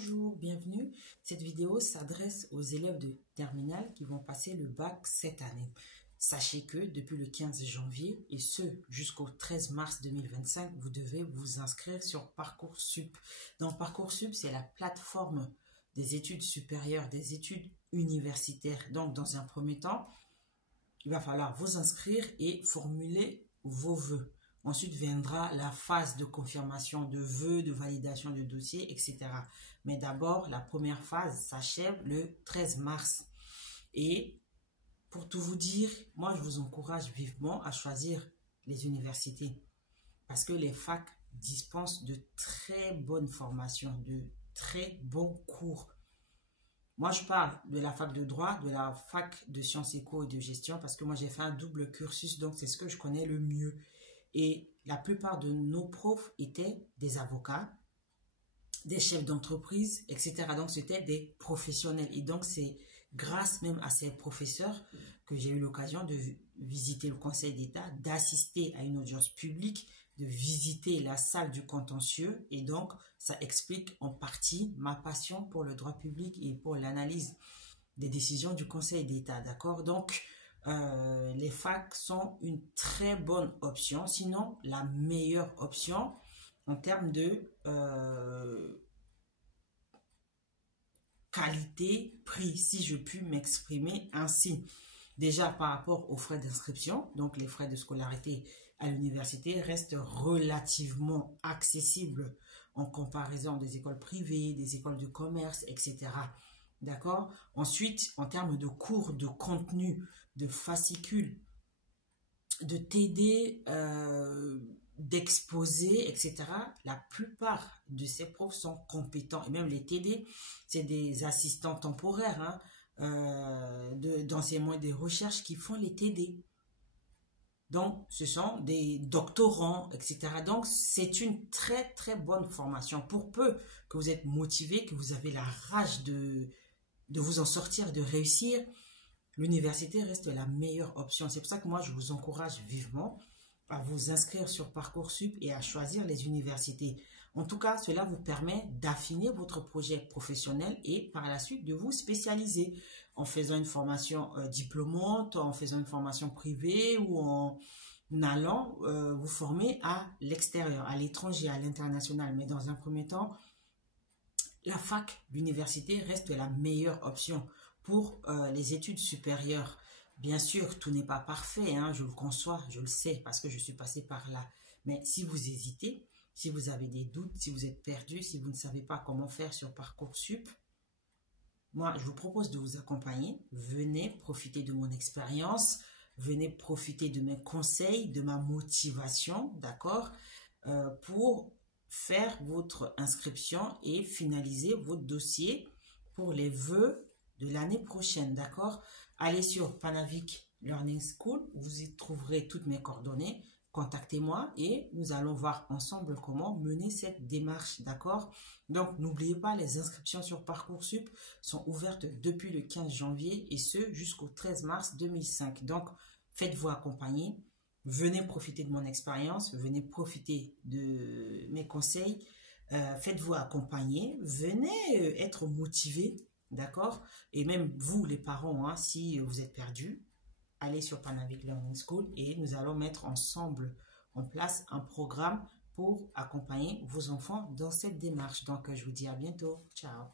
Bonjour, bienvenue. Cette vidéo s'adresse aux élèves de terminale qui vont passer le bac cette année. Sachez que depuis le 15 janvier et ce jusqu'au 13 mars 2025, vous devez vous inscrire sur Parcoursup. Dans Parcoursup, c'est la plateforme des études supérieures, des études universitaires. Donc, dans un premier temps, il va falloir vous inscrire et formuler vos vœux. Ensuite viendra la phase de confirmation de vœux, de validation de dossier, etc. Mais d'abord, la première phase s'achève le 13 mars. Et pour tout vous dire, moi, je vous encourage vivement à choisir les universités. Parce que les facs dispensent de très bonnes formations, de très bons cours. Moi, je parle de la fac de droit, de la fac de sciences éco et de gestion, parce que moi, j'ai fait un double cursus, donc c'est ce que je connais le mieux. Et la plupart de nos profs étaient des avocats, des chefs d'entreprise, etc. Donc, c'était des professionnels. Et donc, c'est grâce même à ces professeurs que j'ai eu l'occasion de visiter le Conseil d'État, d'assister à une audience publique, de visiter la salle du contentieux. Et donc, ça explique en partie ma passion pour le droit public et pour l'analyse des décisions du Conseil d'État. D'accord? Donc, les facs sont une très bonne option, sinon la meilleure option en termes de qualité-prix, si je puis m'exprimer ainsi. Déjà par rapport aux frais d'inscription, donc les frais de scolarité à l'université restent relativement accessibles en comparaison des écoles privées, des écoles de commerce, etc. D'accord? Ensuite, en termes de cours, de contenu, de fascicules, de TD, d'exposés, etc. La plupart de ces profs sont compétents. Et même les TD, c'est des assistants temporaires d'enseignement et des recherches qui font les TD. Donc, ce sont des doctorants, etc. Donc, c'est une très, très bonne formation. Pour peu que vous êtes motivé, que vous avez la rage de vous en sortir, de réussir, l'université reste la meilleure option. C'est pour ça que moi, je vous encourage vivement à vous inscrire sur Parcoursup et à choisir les universités. En tout cas, cela vous permet d'affiner votre projet professionnel et par la suite de vous spécialiser en faisant une formation diplômante, en faisant une formation privée ou en allant vous former à l'extérieur, à l'étranger, à l'international. Mais dans un premier temps, la fac, l'université reste la meilleure option pour les études supérieures. Bien sûr, tout n'est pas parfait, hein, je le conçois, je le sais, parce que je suis passé par là. Mais si vous hésitez, si vous avez des doutes, si vous êtes perdu, si vous ne savez pas comment faire sur Parcoursup, moi, je vous propose de vous accompagner. Venez profiter de mon expérience, venez profiter de mes conseils, de ma motivation, d'accord, pour faire votre inscription et finaliser votre dossier pour les vœux de l'année prochaine, d'accord? Allez sur Panavik Learning School, vous y trouverez toutes mes coordonnées. Contactez-moi et nous allons voir ensemble comment mener cette démarche, d'accord? Donc, n'oubliez pas, les inscriptions sur Parcoursup sont ouvertes depuis le 15 janvier et ce jusqu'au 13 mars 2005. Donc, faites-vous accompagner. Venez profiter de mon expérience, venez profiter de mes conseils, faites-vous accompagner, venez être motivé, d'accord? Et même vous, les parents, hein, si vous êtes perdus, allez sur Panavik Learning School et nous allons mettre ensemble en place un programme pour accompagner vos enfants dans cette démarche. Donc, je vous dis à bientôt. Ciao!